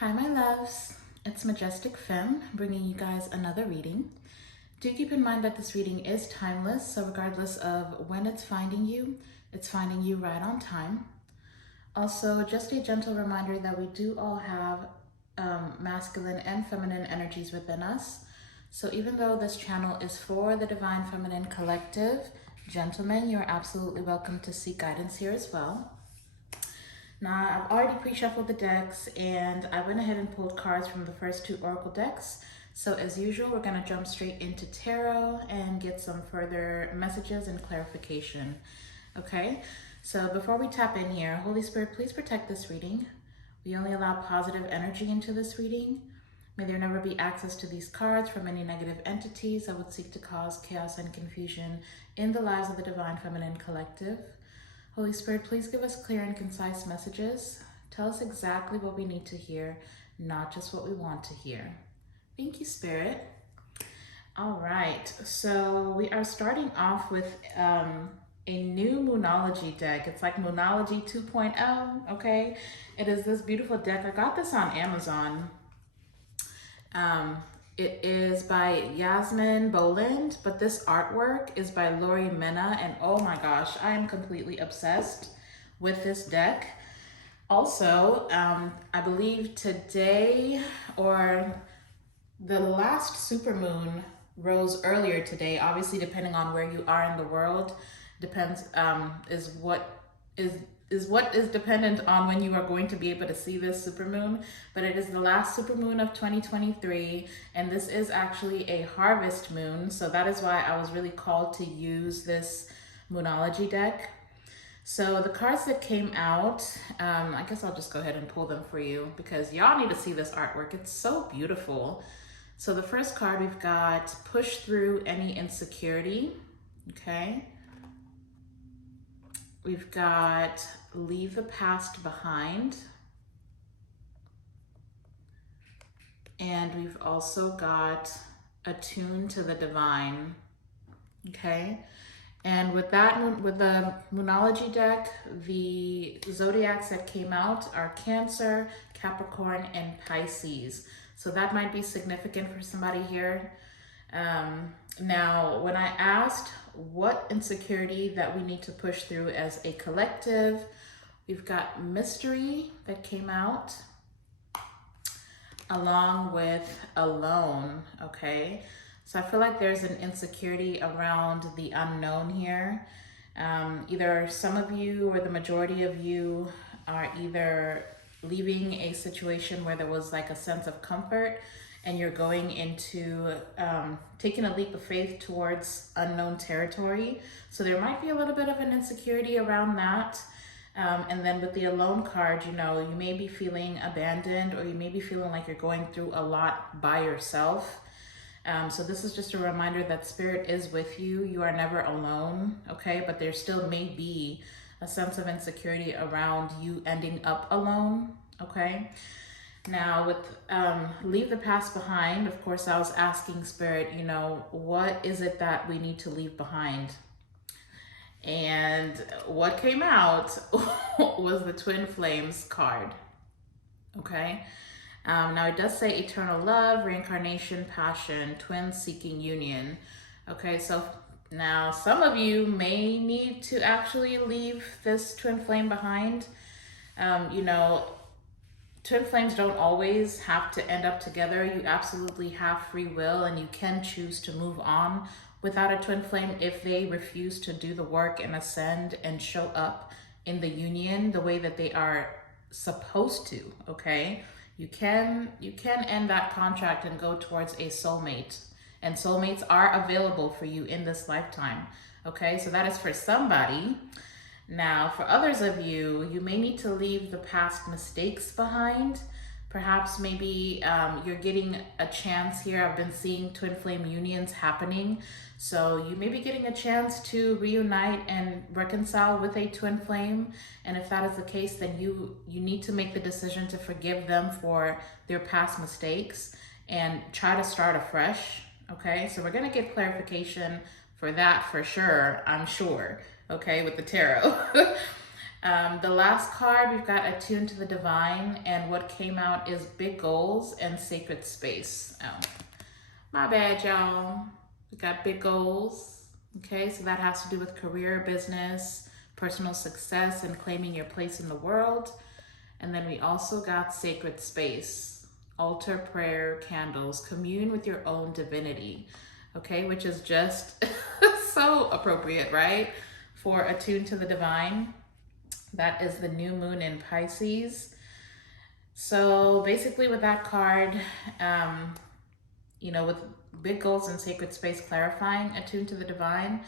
Hi, my loves. It's Majestic Femme bringing you guys another reading. Do keep in mind that this reading is timeless, so regardless of when it's finding you right on time. Also, just a gentle reminder that we do all have masculine and feminine energies within us. So even though this channel is for the Divine Feminine Collective, gentlemen, you're absolutely welcome to seek guidance here as well. Now, I've already pre-shuffled the decks and I went ahead and pulled cards from the first two oracle decks. So as usual, we're gonna jump straight into tarot and get some further messages and clarification. Okay, so before we tap in here, Holy Spirit, please protect this reading. We only allow positive energy into this reading. May there never be access to these cards from any negative entities that would seek to cause chaos and confusion in the lives of the Divine Feminine Collective. Holy Spirit, please give us clear and concise messages. Tell us exactly what we need to hear, not just what we want to hear. Thank you, Spirit. All right, so we are starting off with a new Moonology deck. It's like Moonology 2.0, okay? It is this beautiful deck. I got this on Amazon. It is by Yasmin Boland, but this artwork is by Lori Mena, and oh my gosh, I am completely obsessed with this deck. Also, I believe today or the last supermoon rose earlier today, obviously depending on where you are in the world, depends, is what is dependent on when you are going to be able to see this supermoon, but it is the last supermoon of 2023, and this is actually a harvest moon, so that is why I was really called to use this Moonology deck. So the cards that came out, I guess I'll just go ahead and pull them for you because y'all need to see this artwork. It's so beautiful. So the first card, we've got push through any insecurity, okay? We've got leave the past behind. And we've also got attune to the divine, okay? And with that, with the Moonology deck, the zodiacs that came out are Cancer, Capricorn, and Pisces. So that might be significant for somebody here. Now, when I asked what insecurity that we need to push through as a collective, we've got mystery that came out along with alone, okay? So I feel like there's an insecurity around the unknown here. Either some of you or the majority of you are either leaving a situation where there was like a sense of comfort and you're going into taking a leap of faith towards unknown territory. So there might be a little bit of an insecurity around that. And then with the alone card, you know, you may be feeling abandoned or you may be feeling like you're going through a lot by yourself. So this is just a reminder that Spirit is with you. You are never alone, okay? But there still may be a sense of insecurity around you ending up alone, okay? Now with leave the past behind, of course, I was asking Spirit, you know, what is it that we need to leave behind? And what came out was the Twin Flames card, okay? Now it does say eternal love, reincarnation, passion, twin seeking union. Okay, so now some of you may need to actually leave this twin flame behind. You know, twin flames don't always have to end up together. You absolutely have free will and you can choose to move on without a twin flame if they refuse to do the work and ascend and show up in the union the way that they are supposed to, okay? You can end that contract and go towards a soulmate, and soulmates are available for you in this lifetime, okay? So that is for somebody. Now, for others of you, you may need to leave the past mistakes behind. Perhaps maybe you're getting a chance here. I've been seeing twin flame unions happening. So you may be getting a chance to reunite and reconcile with a twin flame. And if that is the case, then you need to make the decision to forgive them for their past mistakes and try to start afresh, okay? So we're gonna get clarification for that for sure, I'm sure, okay, with the tarot. The last card, we've got Attuned to the Divine, and what came out is Big Goals and Sacred Space. Oh, my bad, y'all. We got big goals. Okay, so that has to do with career, business, personal success, and claiming your place in the world. And then we also got Sacred Space, altar, prayer, candles, commune with your own divinity. Okay, which is just so appropriate, right? For Attuned to the Divine. That is the new moon in Pisces. So basically with that card, with big goals and sacred space clarifying, Attuned to the Divine,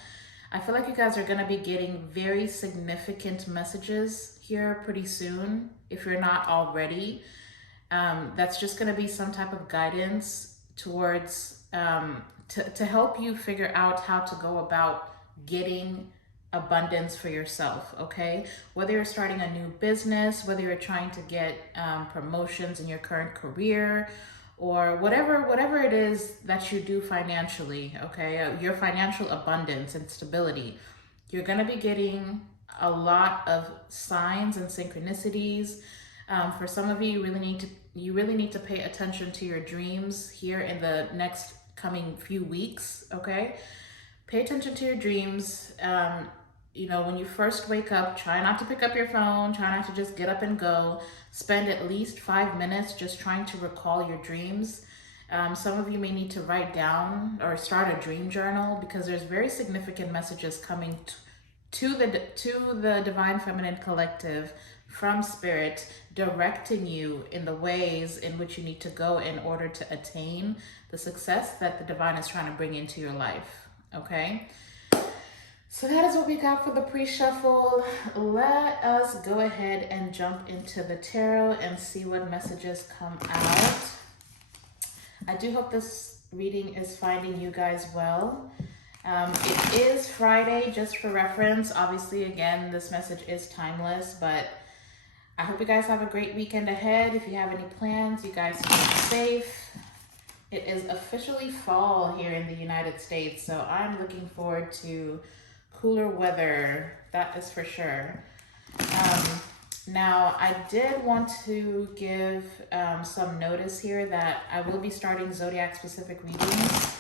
I feel like you guys are going to be getting very significant messages here pretty soon, if you're not already. That's just going to be some type of guidance towards, to help you figure out how to go about getting abundance for yourself, okay? Whether you're starting a new business, whether you're trying to get promotions in your current career, or whatever it is that you do financially, okay? Your financial abundance and stability. You're gonna be getting a lot of signs and synchronicities. For some of you, you really need to pay attention to your dreams here in the next coming few weeks, okay? Pay attention to your dreams. When you first wake up, try not to pick up your phone, try not to just get up and go. Spend at least 5 minutes just trying to recall your dreams. Some of you may need to write down or start a dream journal, because there's very significant messages coming to the Divine Feminine Collective from Spirit, directing you in the ways in which you need to go in order to attain the success that the Divine is trying to bring into your life, okay? So that is what we got for the pre-shuffle. Let us go ahead and jump into the tarot and see what messages come out. I do hope this reading is finding you guys well. It is Friday, just for reference. Obviously, again, this message is timeless, but I hope you guys have a great weekend ahead. If you have any plans, you guys stay safe. It is officially fall here in the United States, so I'm looking forward to cooler weather, that is for sure. Now, I did want to give some notice here that I will be starting zodiac-specific readings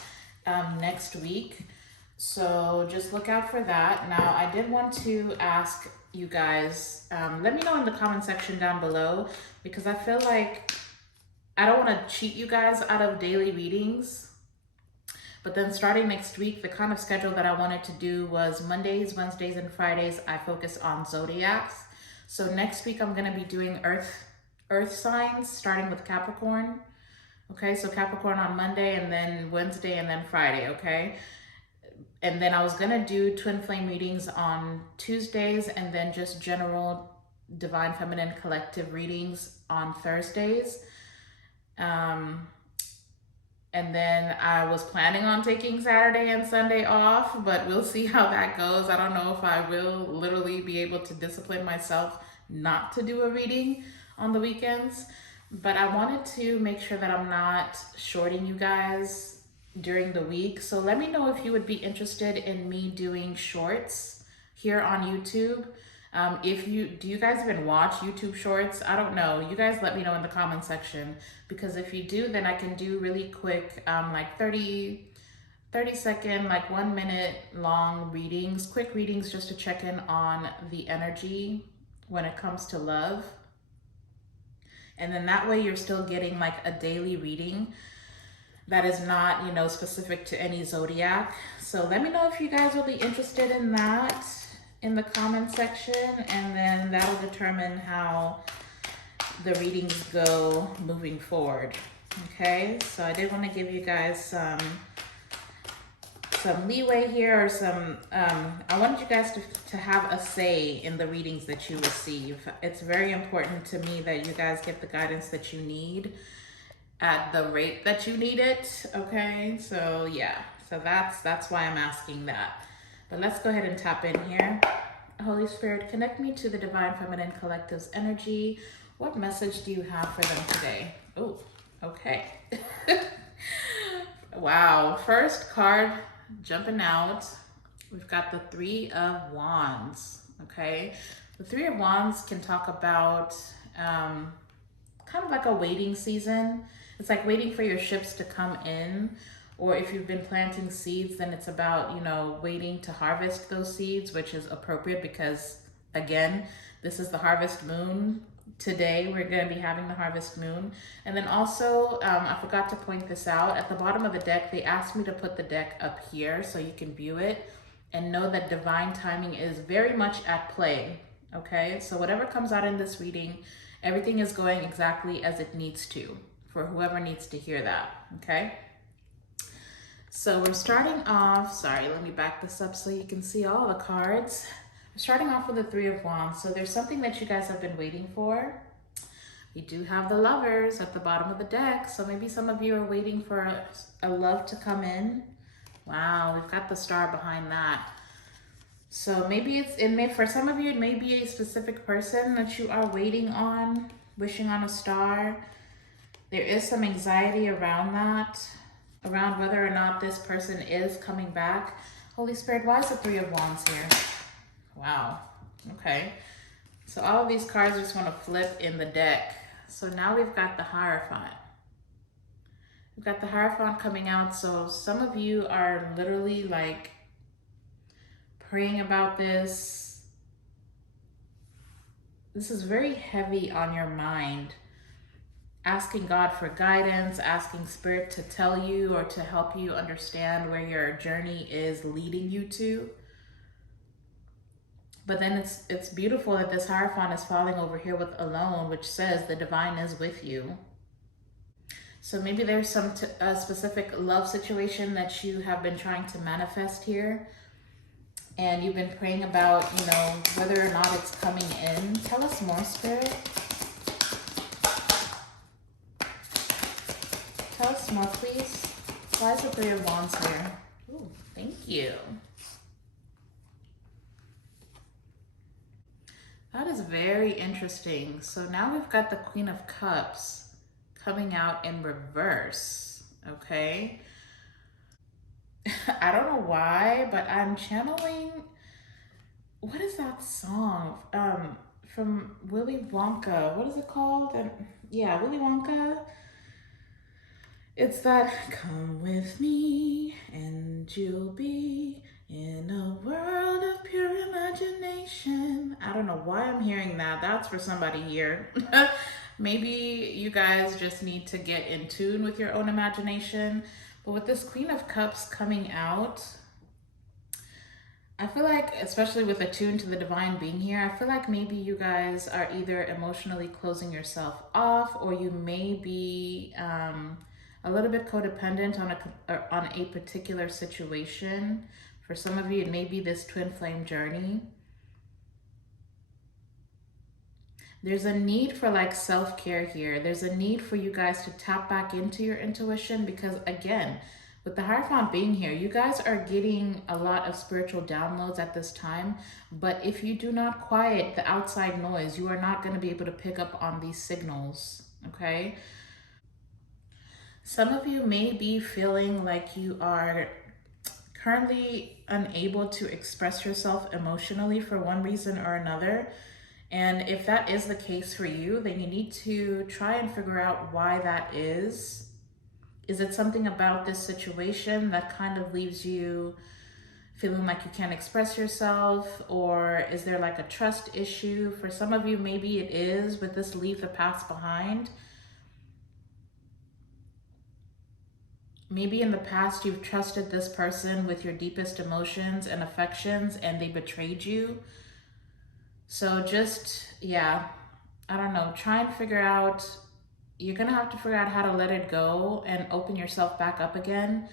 next week. So just look out for that. Now, I did want to ask you guys, let me know in the comment section down below, because I feel like I don't want to cheat you guys out of daily readings. But then starting next week, the kind of schedule that I wanted to do was Mondays, Wednesdays, and Fridays, I focus on zodiacs. So next week, I'm going to be doing earth signs, starting with Capricorn. Okay, so Capricorn on Monday, and then Wednesday, and then Friday, okay? And then I was going to do twin flame readings on Tuesdays, and then just general Divine Feminine Collective readings on Thursdays. And then I was planning on taking Saturday and Sunday off, but we'll see how that goes. I don't know if I will literally be able to discipline myself not to do a reading on the weekends. But I wanted to make sure that I'm not shorting you guys during the week. So let me know if you would be interested in me doing shorts here on YouTube. Do you guys even watch YouTube shorts? I don't know. You guys let me know in the comment section, because if you do, then I can do really quick, like 30 second, like 1 minute long readings, quick readings, just to check in on the energy when it comes to love. And then that way you're still getting like a daily reading that is not, specific to any zodiac. So let me know if you guys will be interested in that in the comment section, and then that'll determine how the readings go moving forward. Okay, so I did want to give you guys some leeway here, or I wanted you guys to have a say in the readings that you receive. It's very important to me that you guys get the guidance that you need at the rate that you need it, okay? So yeah, so that's why I'm asking that. But let's go ahead and tap in here. Holy Spirit, connect me to the Divine Feminine Collective's energy. What message do you have for them today? Oh, okay. Wow, first card jumping out. We've got the 3 of Wands, okay? The Three of Wands can talk about kind of like a waiting season. It's like waiting for your ships to come in, or if you've been planting seeds, then it's about, you know, waiting to harvest those seeds, which is appropriate because, again, this is the harvest moon. Today we're going to be having the harvest moon. And then also, I forgot to point this out, at the bottom of the deck, they asked me to put the deck up here so you can view it and know that divine timing is very much at play. Okay, so whatever comes out in this reading, everything is going exactly as it needs to for whoever needs to hear that. Okay, so we're starting off, sorry, let me back this up so you can see all the cards. We're starting off with the Three of Wands. So there's something that you guys have been waiting for. We do have the Lovers at the bottom of the deck. So maybe some of you are waiting for a love to come in. Wow, we've got the Star behind that. So maybe for some of you, it may be a specific person that you are waiting on, wishing on a star. There is some anxiety around that, around whether or not this person is coming back. Holy Spirit, why is the Three of Wands here? Wow, okay. So all of these cards just want to flip in the deck. So now we've got the Hierophant. We've got the Hierophant coming out. So some of you are literally like praying about this. This is very heavy on your mind. Asking God for guidance, asking Spirit to tell you or to help you understand where your journey is leading you to. But then it's beautiful that this Hierophant is falling over here with Alone, which says the divine is with you. So maybe there's some specific love situation that you have been trying to manifest here. And you've been praying about, you know, whether or not it's coming in. Tell us more, Spirit. Tell us more, please. Why is the Three of Wands here? Ooh, thank you. That is very interesting. So now we've got the Queen of Cups coming out in reverse, okay? I don't know why, but I'm channeling, what is that song? From Willy Wonka. What is it called? Yeah, Willy Wonka. It's that, come with me and you'll be in a world of pure imagination. I don't know why I'm hearing that. That's for somebody here. Maybe you guys just need to get in tune with your own imagination. But with this Queen of Cups coming out, I feel like, especially with attuned to the divine being here, I feel like maybe you guys are either emotionally closing yourself off, or you may be a little bit codependent on a particular situation. For some of you, it may be this twin flame journey. There's a need for like self-care here. There's a need for you guys to tap back into your intuition because, again, with the Hierophant being here, you guys are getting a lot of spiritual downloads at this time. But if you do not quiet the outside noise, you are not going to be able to pick up on these signals, okay? Some of you may be feeling like you are currently unable to express yourself emotionally for one reason or another. And if that is the case for you, then you need to try and figure out why that is. Is it something about this situation that kind of leaves you feeling like you can't express yourself? Or is there like a trust issue? For some of you, maybe it is with this leave the past behind. Maybe in the past you've trusted this person with your deepest emotions and affections and they betrayed you. So just, yeah, I don't know, try and figure out, you're gonna have to figure out how to let it go and open yourself back up again.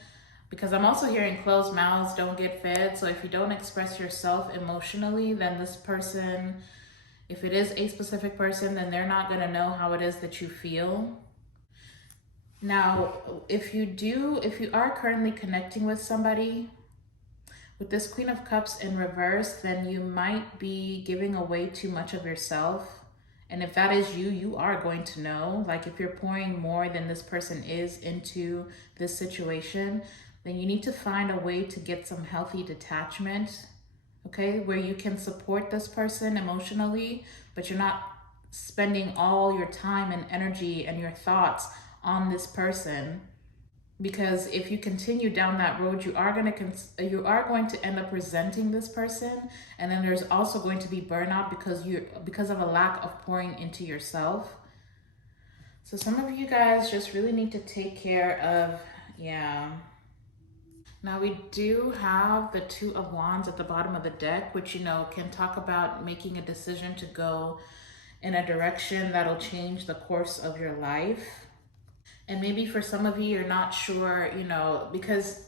Because I'm also hearing closed mouths don't get fed. So if you don't express yourself emotionally, then this person, if it is a specific person, then they're not gonna know how it is that you feel. Now, if you are currently connecting with somebody, with this Queen of Cups in reverse, then you might be giving away too much of yourself. And if that is you, you are going to know. Like if you're pouring more than this person is into this situation, then you need to find a way to get some healthy detachment okay? Where you can support this person emotionally, but you're not spending all your time and energy and your thoughts on this person. Because if you continue down that road, you are going to end up resenting this person, and then there's also going to be burnout because of a lack of pouring into yourself. So some of you guys just really need to take care of, yeah. Now we do have the Two of Wands at the bottom of the deck, which, you know, can talk about making a decision to go in a direction that'll change the course of your life. And maybe for some of you, you're not sure, you know, because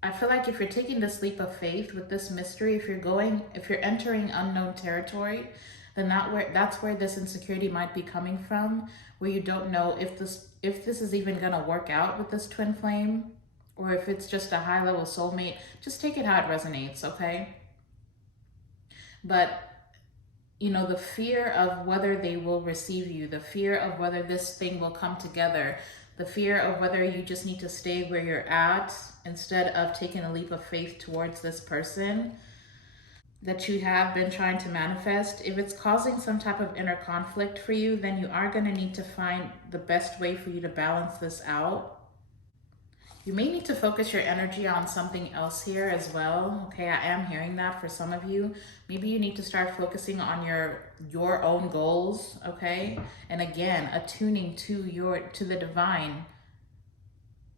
I feel like if you're taking this leap of faith with this mystery, if you're entering unknown territory, then that's where this insecurity might be coming from, where you don't know if this is even gonna work out with this twin flame, or if it's just a high level soulmate. Just take it how it resonates, okay? But you know, the fear of whether they will receive you, the fear of whether this thing will come together, the fear of whether you just need to stay where you're at instead of taking a leap of faith towards this person that you have been trying to manifest. If it's causing some type of inner conflict for you, then you are going to need to find the best way for you to balance this out. You may need to focus your energy on something else here as well. Okay, I am hearing that for some of you. Maybe you need to start focusing on your own goals, okay? And again, attuning to the divine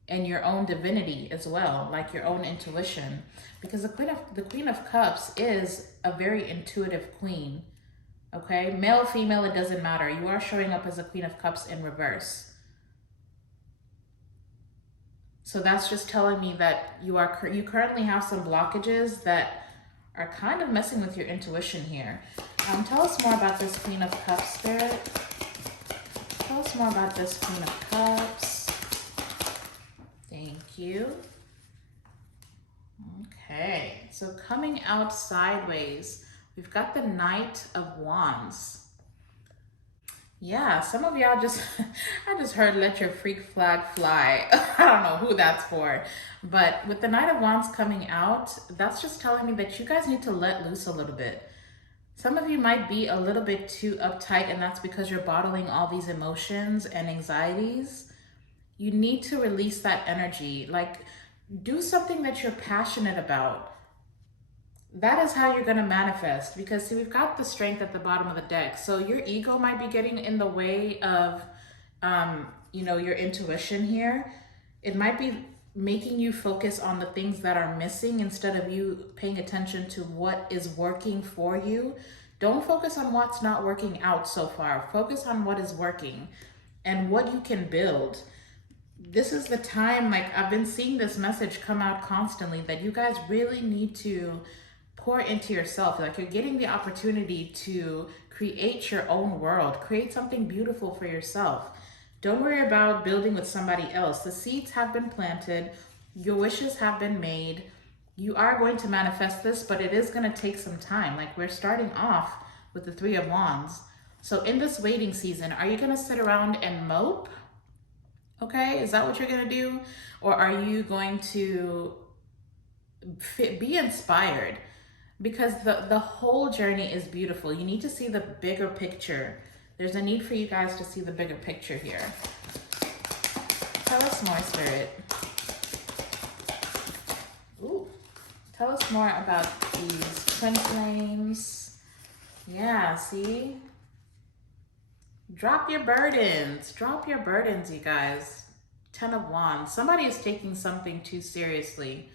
and your own divinity as well, like your own intuition. Because the Queen of Cups is a very intuitive queen. Okay? Male, female, it doesn't matter. You are showing up as a Queen of Cups in reverse. So that's just telling me that you currently have some blockages that are kind of messing with your intuition here. Tell us more about this Queen of Cups, Spirit. Tell us more about this Queen of Cups. Thank you. Okay, so coming out sideways, we've got the Knight of Wands. Yeah, some of y'all just, I just heard let your freak flag fly. I don't know who that's for. But with the Knight of Wands coming out, that's just telling me that you guys need to let loose a little bit. Some of you might be a little bit too uptight, and that's because you're bottling all these emotions and anxieties. You need to release that energy. Like, do something that you're passionate about. That is how you're going to manifest, because see, we've got the Strength at the bottom of the deck. So your ego might be getting in the way of, you know, your intuition here. It might be making you focus on the things that are missing instead of you paying attention to what is working for you. Don't focus on what's not working out so far. Focus on what is working and what you can build. This is the time, like, I've been seeing this message come out constantly, that you guys really need to pour into yourself. Like, you're getting the opportunity to create your own world, create something beautiful for yourself. Don't worry about building with somebody else. The seeds have been planted, your wishes have been made. You are going to manifest this, but it is going to take some time. Like, we're starting off with the Three of Wands. So in this waiting season, are you going to sit around and mope? Okay, is that what you're going to do? Or are you going to be inspired? Because the whole journey is beautiful. You need to see the bigger picture. There's a need for you guys to see the bigger picture here. Tell us more, Spirit. Ooh. Tell us more about these twin flames. Yeah, see? Drop your burdens. Drop your burdens, you guys. Ten of Wands. Somebody is taking something too seriously.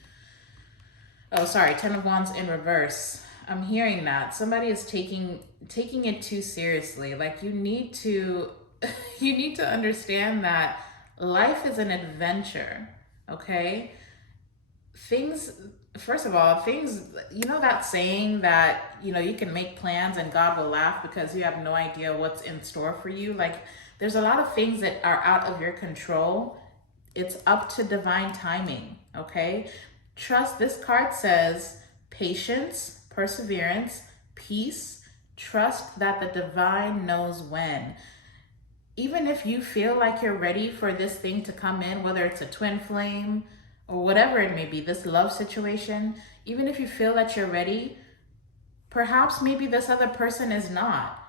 Oh, sorry, Ten of Wands in reverse. I'm hearing that. Somebody is taking it too seriously. Like, you need to understand that life is an adventure, okay? First of all, you know that saying that, you know, you can make plans and God will laugh because you have no idea what's in store for you? Like, there's a lot of things that are out of your control. It's up to divine timing, okay? Trust. This card says patience, perseverance, peace, trust that the divine knows when. Even if you feel like you're ready for this thing to come in, whether it's a twin flame or whatever it may be, this love situation, even if you feel that you're ready, perhaps maybe this other person is not.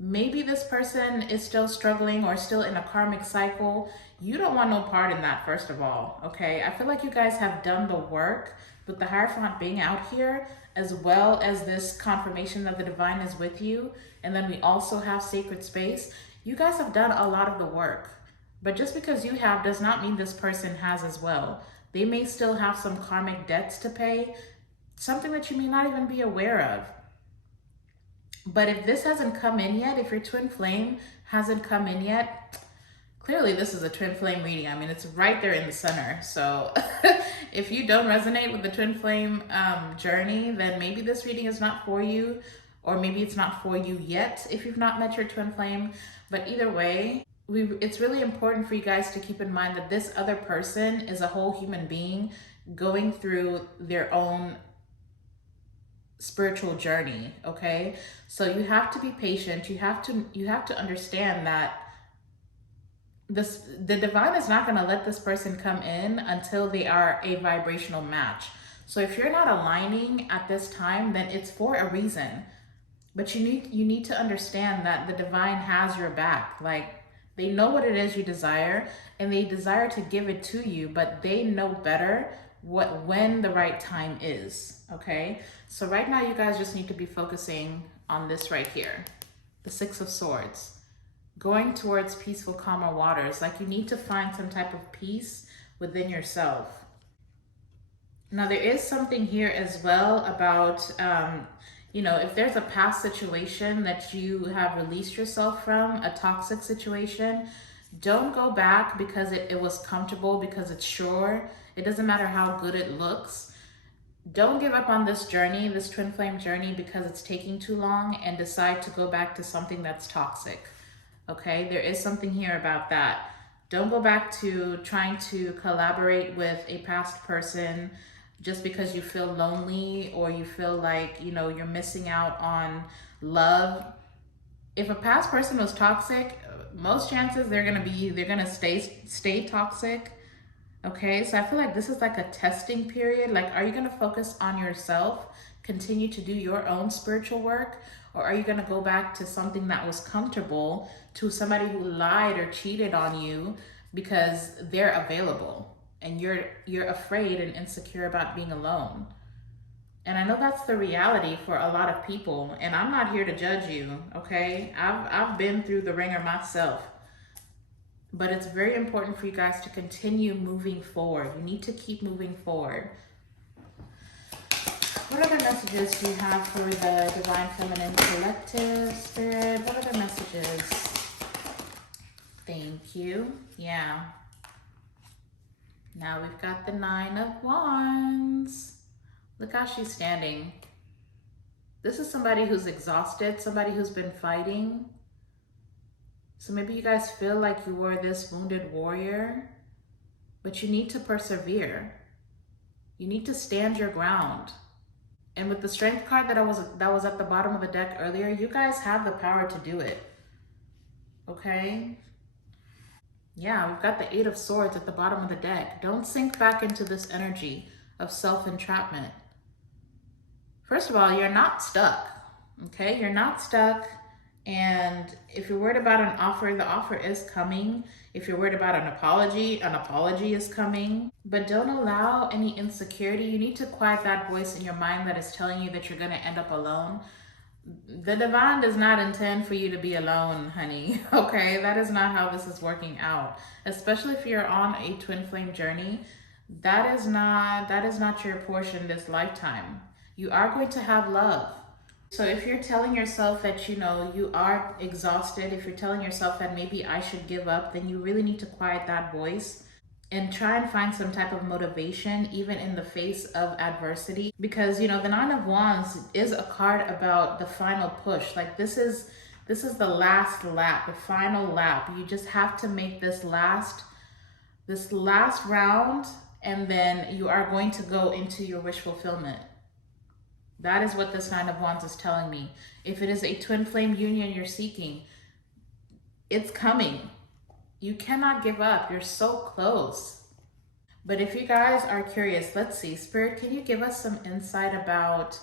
Maybe this person is still struggling or still in a karmic cycle. You don't want no part in that, first of all, okay? I feel like you guys have done the work with the Hierophant being out here, as well as this confirmation that the divine is with you. And then we also have sacred space. You guys have done a lot of the work. But just because you have does not mean this person has as well. They may still have some karmic debts to pay, something that you may not even be aware of. But if this hasn't come in yet, if your twin flame hasn't come in yet, clearly this is a twin flame reading. I mean, it's right there in the center. So if you don't resonate with the twin flame journey, then maybe this reading is not for you, or maybe it's not for you yet if you've not met your twin flame. But either way, it's really important for you guys to keep in mind that this other person is a whole human being going through their own spiritual journey, okay? So you have to be patient. You have to understand that the divine is not going to let this person come in until they are a vibrational match. So if you're not aligning at this time, then it's for a reason. But you need to understand that the divine has your back. Like, they know what it is you desire, and they desire to give it to you, but they know better when the right time is, okay? So right now you guys just need to be focusing on this right here, the Six of Swords, going towards peaceful, calmer waters. Like, you need to find some type of peace within yourself. Now there is something here as well about, if there's a past situation that you have released yourself from, a toxic situation, don't go back because it was comfortable, because it's sure. It doesn't matter how good it looks. Don't give up on this journey, this twin flame journey, because it's taking too long, and decide to go back to something that's toxic. Okay, there is something here about that. Don't go back to trying to collaborate with a past person just because you feel lonely, or you feel like, you're missing out on love. If a past person was toxic, most chances they're gonna stay toxic. Okay, so I feel like this is like a testing period. Like, are you gonna focus on yourself, continue to do your own spiritual work, or are you gonna go back to something that was comfortable, to somebody who lied or cheated on you because they're available and you're afraid and insecure about being alone? And I know that's the reality for a lot of people, and I'm not here to judge you, okay? I've been through the ringer myself. But it's very important for you guys to continue moving forward. You need to keep moving forward. What other messages do you have for the Divine Feminine Collective, Spirit? What other messages? Thank you. Yeah. Now we've got the Nine of Wands. Look how she's standing. This is somebody who's exhausted, somebody who's been fighting. So maybe you guys feel like you were this wounded warrior, but you need to persevere. You need to stand your ground. And with the Strength card that was at the bottom of the deck earlier, you guys have the power to do it. Okay? Yeah, we've got the Eight of Swords at the bottom of the deck. Don't sink back into this energy of self-entrapment. First of all, you're not stuck. Okay? You're not stuck. And if you're worried about an offer, the offer is coming. If you're worried about an apology is coming. But don't allow any insecurity. You need to quiet that voice in your mind that is telling you that you're going to end up alone. The divine does not intend for you to be alone, honey. Okay, that is not how this is working out. Especially if you're on a twin flame journey, that is not your portion this lifetime. You are going to have love. So if you're telling yourself that, you are exhausted, if you're telling yourself that maybe I should give up, then you really need to quiet that voice and try and find some type of motivation, even in the face of adversity. Because, the Nine of Wands is a card about the final push. Like, this is the last lap, the final lap. You just have to make this last round, and then you are going to go into your wish fulfillment. That is what this Nine of Wands is telling me. If it is a twin flame union you're seeking, it's coming. You cannot give up. You're so close. But if you guys are curious, let's see. Spirit, can you give us some insight about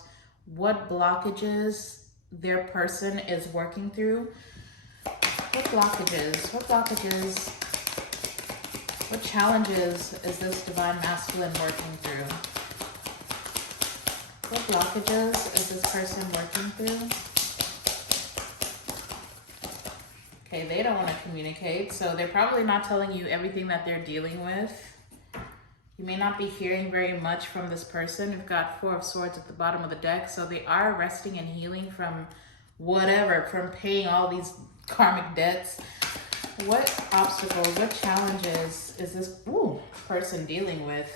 what blockages their person is working through. What blockages, what challenges is this divine masculine working through? What blockages is this person working through? Okay, they don't want to communicate, so they're probably not telling you everything that they're dealing with. You may not be hearing very much from this person. We've got Four of Swords at the bottom of the deck, so they are resting and healing from whatever, from paying all these karmic debts. What obstacles, what challenges is this person dealing with?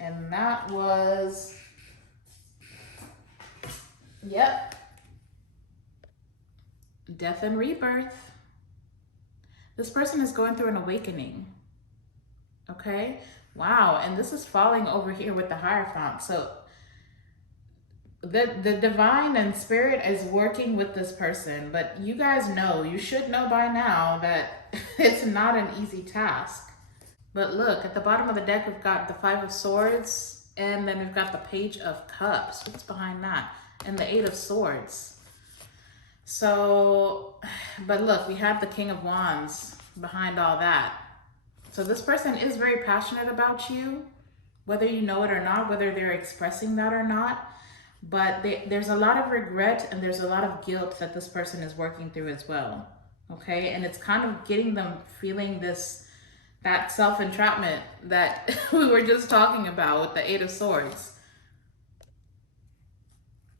And that was, yep, death and rebirth. This person is going through an awakening, okay? Wow, and this is falling over here with the Hierophant. So the divine and spirit is working with this person, but you guys know, you should know by now that it's not an easy task. But look, at the bottom of the deck, we've got the Five of Swords, and then we've got the Page of Cups. What's behind that? And the Eight of Swords. So, but look, we have the King of Wands behind all that. So this person is very passionate about you, whether you know it or not, whether they're expressing that or not. But there's a lot of regret and there's a lot of guilt that this person is working through as well. Okay, and it's kind of getting them feeling that self-entrapment that we were just talking about with the Eight of Swords.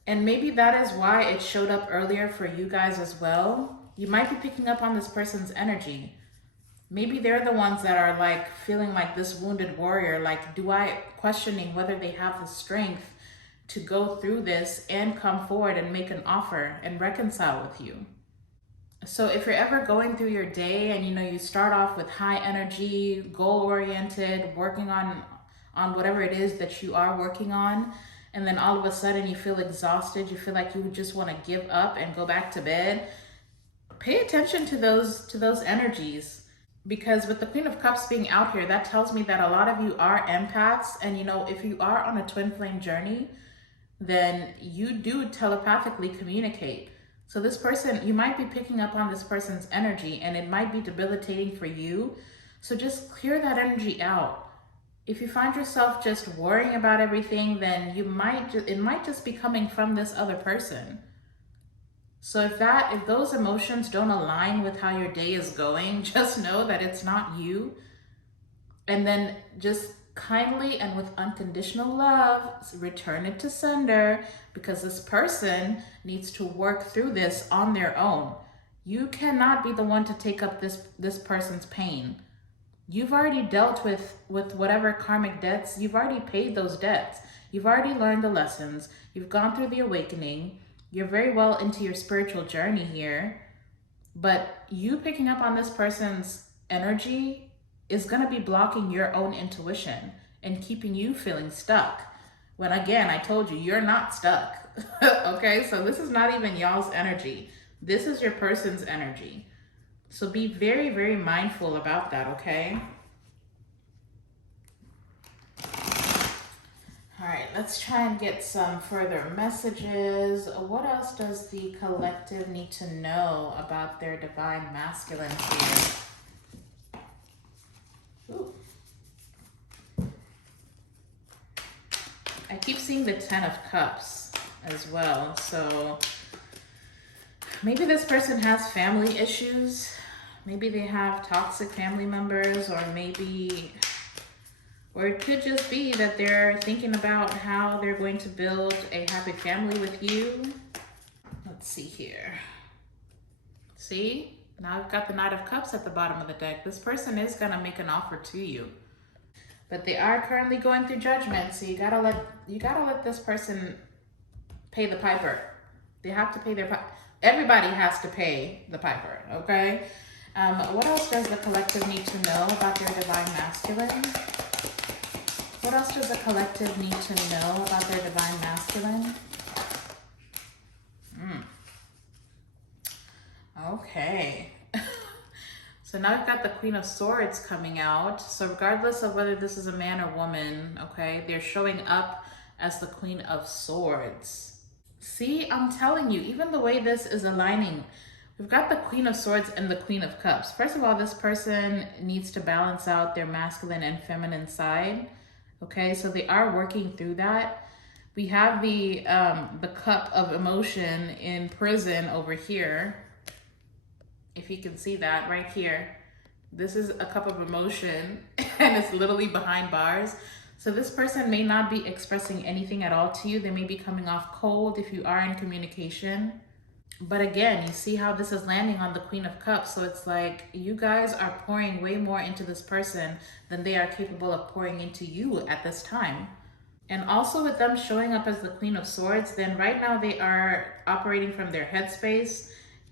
And maybe that is why it showed up earlier for you guys as well. You might be picking up on this person's energy. Maybe they're the ones that are like feeling like this wounded warrior, like questioning whether they have the strength to go through this and come forward and make an offer and reconcile with you. So if you're ever going through your day and you start off with high energy, goal-oriented, working on whatever it is that you are working on, and then all of a sudden you feel exhausted, you feel like you just want to give up and go back to bed, pay attention to those energies. Because with the Queen of Cups being out here, that tells me that a lot of you are empaths. And if you are on a twin flame journey, then you do telepathically communicate. So this person, you might be picking up on this person's energy and it might be debilitating for you. So just clear that energy out. If you find yourself just worrying about everything, then it might just be coming from this other person. So if those emotions don't align with how your day is going, just know that it's not you. And then just kindly and with unconditional love, return it to sender, because this person needs to work through this on their own. You cannot be the one to take up this person's pain. You've already dealt with whatever karmic debts. You've already paid those debts. You've already learned the lessons. You've gone through the awakening. You're very well into your spiritual journey here. But you picking up on this person's energy is going to be blocking your own intuition and keeping you feeling stuck. When again, I told you, you're not stuck. Okay, so this is not even y'all's energy. This is your person's energy. So be very, very mindful about that, okay? All right, let's try and get some further messages. What else does the collective need to know about their divine masculine here? Ooh. I keep seeing the Ten of Cups as well. So maybe this person has family issues. Maybe they have toxic family members, or it could just be that they're thinking about how they're going to build a happy family with you. Let's see here. See, now I've got the Knight of Cups at the bottom of the deck. This person is gonna make an offer to you, but they are currently going through judgment. So you gotta let this person pay the piper. They have to pay their piper. Everybody has to pay the piper, okay? What else does the collective need to know about their divine masculine? What else does the collective need to know about their divine masculine? Okay. So now we've got the Queen of Swords coming out. So regardless of whether this is a man or woman, okay, they're showing up as the Queen of Swords. See, I'm telling you, even the way this is aligning, we've got the Queen of Swords and the Queen of Cups. First of all, this person needs to balance out their masculine and feminine side. Okay, so they are working through that. We have the cup of emotion in prison over here. If you can see that right here. This is a cup of emotion and it's literally behind bars. So this person may not be expressing anything at all to you. They may be coming off cold if you are in communication. But again, you see how this is landing on the Queen of Cups. So it's like you guys are pouring way more into this person than they are capable of pouring into you at this time. And also with them showing up as the Queen of Swords, then right now they are operating from their headspace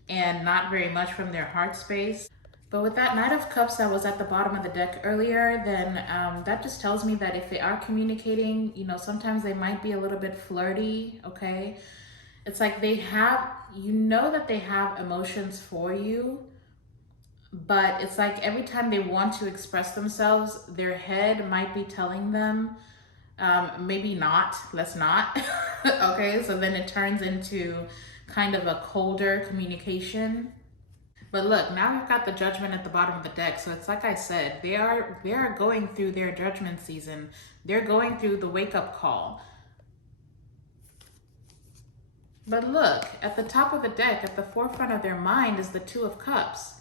and not very much from their heart space. But with that Knight of Cups that was at the bottom of the deck earlier, then that just tells me that if they are communicating, you know, sometimes they might be a little bit flirty, okay? It's like they have, you know that they have emotions for you, but it's like every time they want to express themselves, their head might be telling them, maybe not, let's not, okay? So then it turns into kind of a colder communication. But look, now we've got the Judgment at the bottom of the deck. So it's like I said, they are going through their judgment season. They're going through the wake-up call. But look, at the top of the deck, at the forefront of their mind is the Two of Cups.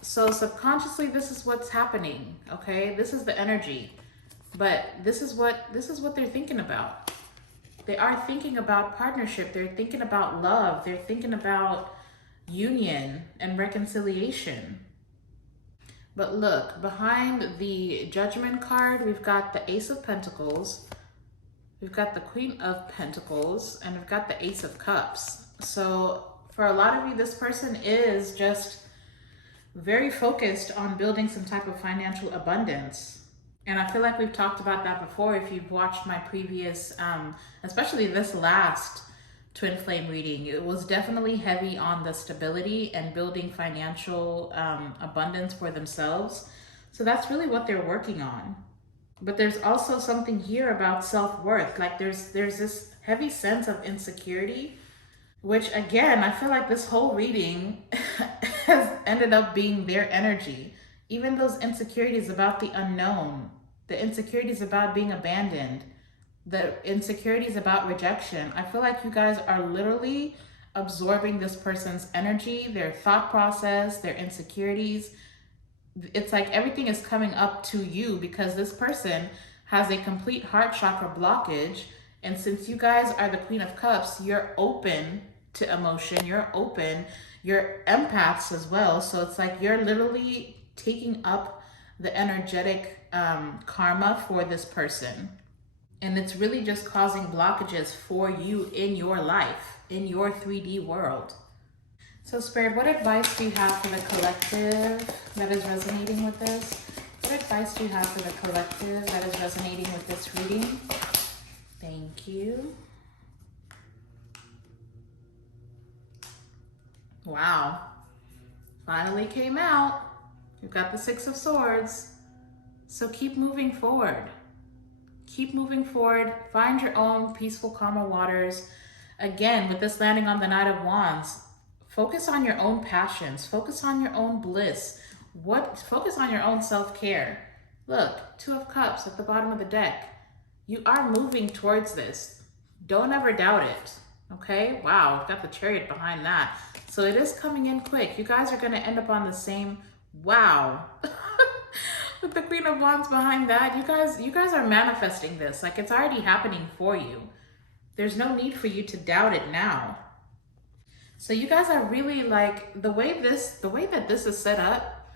So subconsciously, this is what's happening, okay? This is the energy. But this is what they're thinking about. They are thinking about partnership. They're thinking about love. They're thinking about union and reconciliation. But look, behind the Judgment card, we've got the Ace of Pentacles, we've got the Queen of Pentacles, and we've got the Ace of Cups. So for a lot of you, this person is just very focused on building some type of financial abundance. And I feel like we've talked about that before if you've watched my previous, especially this last twin flame reading. It was definitely heavy on the stability and building financial abundance for themselves. So that's really what they're working on. But there's also something here about self-worth. Like there's this heavy sense of insecurity, which again, I feel like this whole reading has ended up being their energy. Even those insecurities about the unknown, the insecurities about being abandoned, the insecurities about rejection. I feel like you guys are literally absorbing this person's energy, their thought process, their insecurities. It's like everything is coming up to you because this person has a complete heart chakra blockage. And since you guys are the Queen of Cups, you're open to emotion, you're open, you're empaths as well. So it's like you're literally taking up the energetic karma for this person. And it's really just causing blockages for you in your life, in your 3D world. So Spirit, what advice do you have for the collective that is resonating with this? What advice do you have for the collective that is resonating with this reading? Thank you. Wow. Finally came out. You've got the Six of Swords. So keep moving forward. Keep moving forward. Find your own peaceful, calmer waters. Again, with this landing on the Knight of Wands, focus on your own passions. Focus on your own bliss. Focus on your own self-care. Look, Two of Cups at the bottom of the deck. You are moving towards this. Don't ever doubt it. Okay? Wow, got the Chariot behind that. So it is coming in quick. You guys are going to end up on the same, wow. With the Queen of Wands behind that, you guys are manifesting this. Like it's already happening for you. There's no need for you to doubt it now. So you guys are really like, the way that this is set up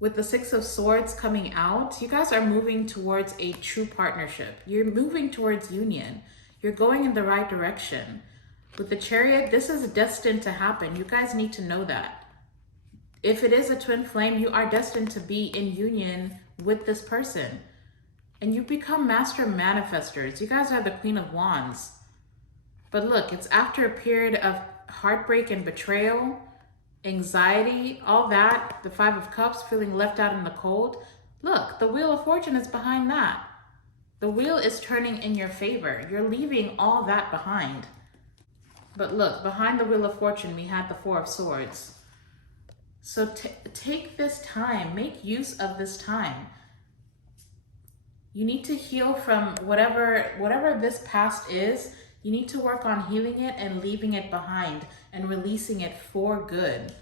with the Six of Swords coming out, you guys are moving towards a true partnership. You're moving towards union. You're going in the right direction. With the Chariot, this is destined to happen. You guys need to know that. If it is a twin flame, you are destined to be in union with this person. And you become master manifestors. You guys are the Queen of Wands. But look, it's after a period of heartbreak and betrayal, anxiety, all that, the Five of Cups, feeling left out in the cold. Look, the Wheel of Fortune is behind that. The wheel is turning in your favor. You're leaving all that behind. But look, behind the Wheel of Fortune, we had the Four of Swords. So take this time, make use of this time. You need to heal from whatever this past is. You need to work on healing it and leaving it behind and releasing it for good.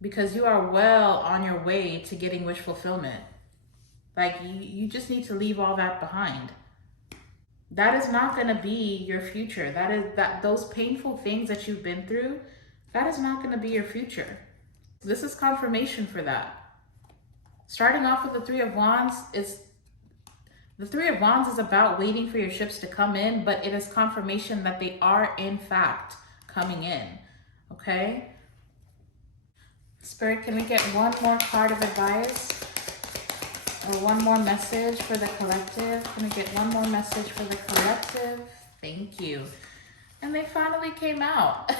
Because you are well on your way to getting wish fulfillment. Like you just need to leave all that behind. That is not going to be your future. Those painful things that you've been through, that is not going to be your future. This is confirmation for that. Starting off with the Three of Wands is about waiting for your ships to come in, but it is confirmation that they are in fact coming in. Okay? Spirit, can we get one more card of advice? Or one more message for the collective? Can we get one more message for the collective? Thank you. And they finally came out.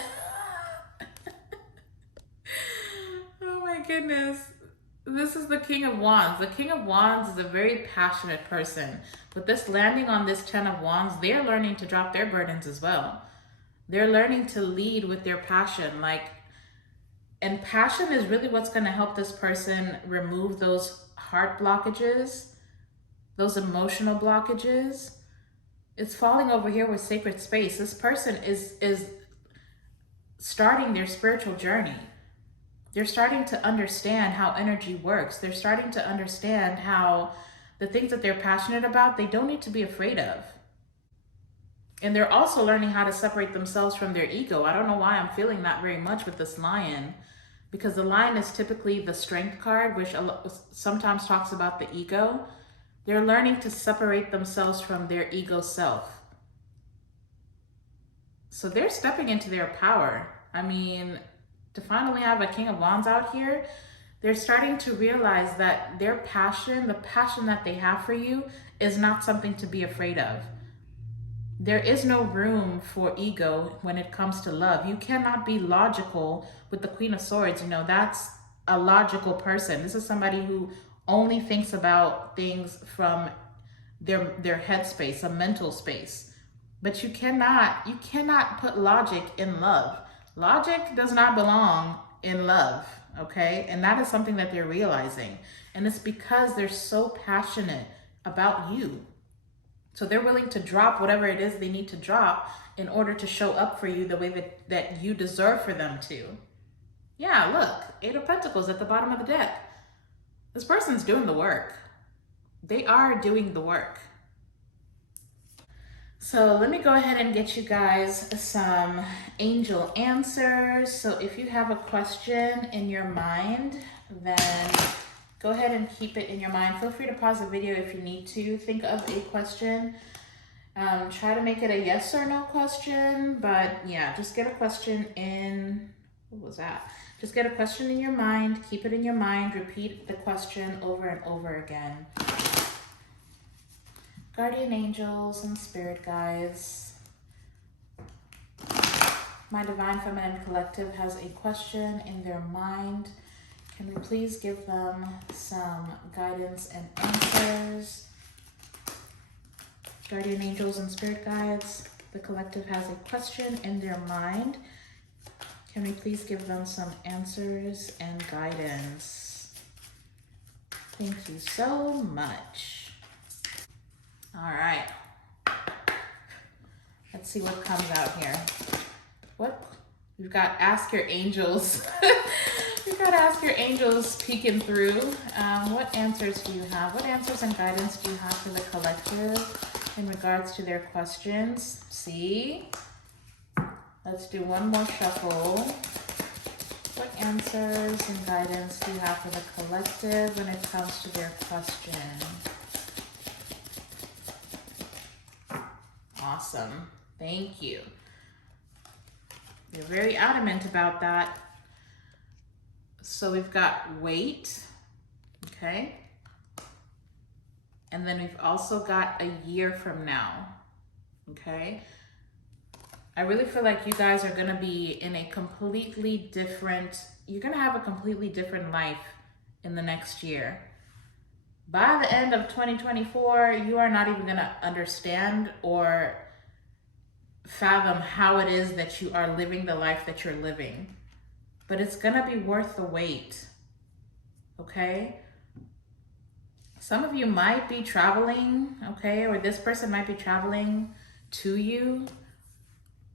Oh my goodness. This is the King of Wands. The King of Wands is a very passionate person. With this landing on this Ten of Wands, they're learning to drop their burdens as well. They're learning to lead with their passion. And passion is really what's going to help this person remove those heart blockages, those emotional blockages. It's falling over here with sacred space. This person is starting their spiritual journey. They're starting to understand how energy works. They're starting to understand how the things that they're passionate about, they don't need to be afraid of. And they're also learning how to separate themselves from their ego. I don't know why I'm feeling that very much with this Lion, because the Lion is typically the Strength card, which sometimes talks about the ego. They're learning to separate themselves from their ego self. So they're stepping into their power. I mean, to finally have a King of Wands out here, they're starting to realize that their passion, the passion that they have for you, is not something to be afraid of. There is no room for ego when it comes to love. You cannot be logical with the Queen of Swords. You know, that's a logical person. This is somebody who only thinks about things from their head space, a mental space. But you cannot put logic in love. Logic does not belong in love, okay? And that is something that they're realizing. And it's because they're so passionate about you. So they're willing to drop whatever it is they need to drop in order to show up for you the way that you deserve for them to. Yeah, look, Eight of Pentacles at the bottom of the deck. This person's doing the work. They are doing the work. So let me go ahead and get you guys some angel answers. So if you have a question in your mind, then go ahead and keep it in your mind. Feel free to pause the video if you need to. Think of a question. Try to make it a yes or no question. But yeah, just get a question in. What was that? Just get a question in your mind. Keep it in your mind. Repeat the question over and over again. Guardian angels and spirit guides. My Divine Feminine Collective has a question in their mind. Can we please give them some guidance and answers? Guardian angels and spirit guides, the collective has a question in their mind. Can we please give them some answers and guidance? Thank you so much. All right. Let's see what comes out here. What? We've got Ask Your Angels. You've got to ask your angels peeking through. What answers do you have? What answers and guidance do you have for the collective in regards to their questions? See? Let's do one more shuffle. What answers and guidance do you have for the collective when it comes to their question? Awesome. Thank you. You're very adamant about that. So we've got wait, okay? And then we've also got a year from now, okay? I really feel like you guys are gonna be in a completely different, you're gonna have a completely different life in the next year. By the end of 2024, you are not even gonna understand or fathom how it is that you are living the life that you're living. But it's gonna be worth the wait, okay? Some of you might be traveling, okay? Or this person might be traveling to you.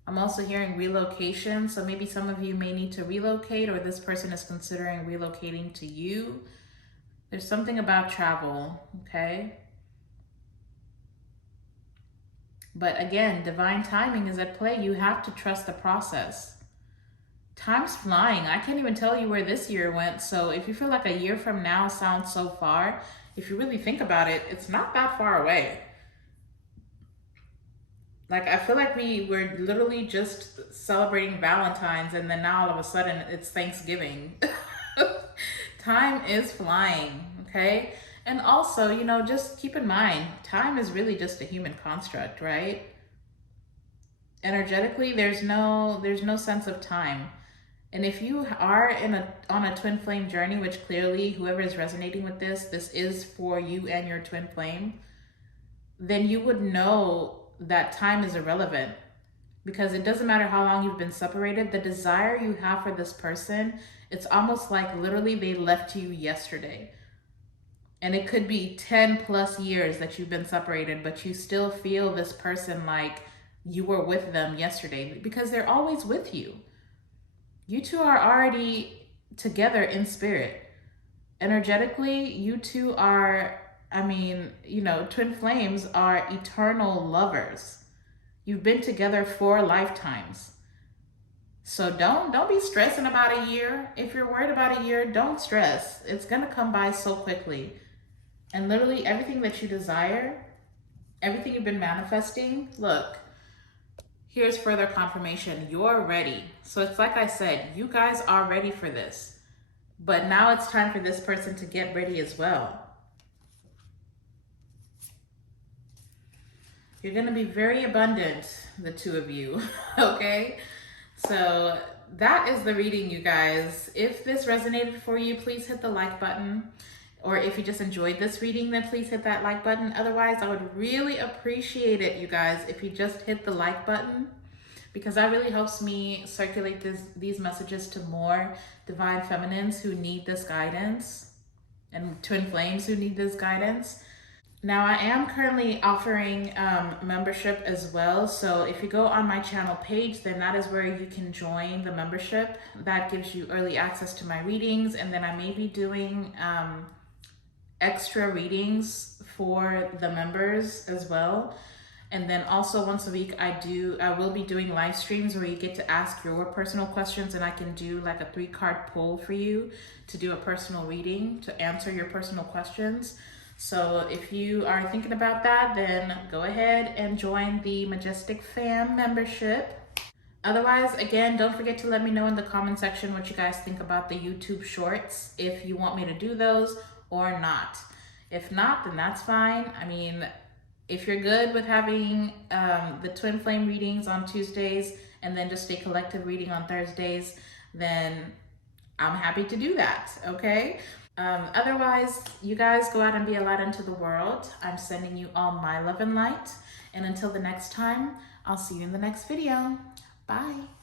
I'm also hearing relocation. So maybe some of you may need to relocate, or this person is considering relocating to you. There's something about travel, okay? But again, divine timing is at play. You have to trust the process. Time's flying. I can't even tell you where this year went. So if you feel like a year from now sounds so far, if you really think about it, it's not that far away. Like, I feel like we were literally just celebrating Valentine's, and then now all of a sudden it's Thanksgiving. Time is flying, okay? And also, you know, just keep in mind, time is really just a human construct, right? Energetically, there's no sense of time. And if you are on a twin flame journey, which clearly whoever is resonating with this is for you and your twin flame, then you would know that time is irrelevant, because it doesn't matter how long you've been separated. The desire you have for this person, it's almost like literally they left you yesterday. And it could be 10 plus years that you've been separated, but you still feel this person like you were with them yesterday, because they're always with you. You two are already together in spirit. Energetically, you two are, I mean, you know, twin flames are eternal lovers. You've been together for lifetimes. So don't be stressing about a year. If you're worried about a year, don't stress. It's gonna come by so quickly. And literally everything that you desire, everything you've been manifesting, look, here's further confirmation. You're ready. So it's like I said, you guys are ready for this. But now it's time for this person to get ready as well. You're going to be very abundant, the two of you, okay? So that is the reading, you guys. If this resonated for you, please hit the like button. Or if you just enjoyed this reading, then please hit that like button. Otherwise, I would really appreciate it, you guys, if you just hit the like button, because that really helps me circulate these messages to more divine feminines who need this guidance, and twin flames who need this guidance. Now, I am currently offering membership as well. So if you go on my channel page, then that is where you can join the membership. That gives you early access to my readings. And then I may be doing extra readings for the members as well. And then also once a week, I will be doing live streams where you get to ask your personal questions, and I can do like a 3-card pull for you to do a personal reading to answer your personal questions. So if you are thinking about that, then go ahead and join the Majestic Fam membership. Otherwise, again, don't forget to let me know in the comment section what you guys think about the YouTube shorts, if you want me to do those or not. If not, then that's fine. I mean, if you're good with having the twin flame readings on Tuesdays and then just a collective reading on Thursdays, then I'm happy to do that, okay? Otherwise, you guys go out and be a light into the world. I'm sending you all my love and light. And until the next time, I'll see you in the next video. Bye.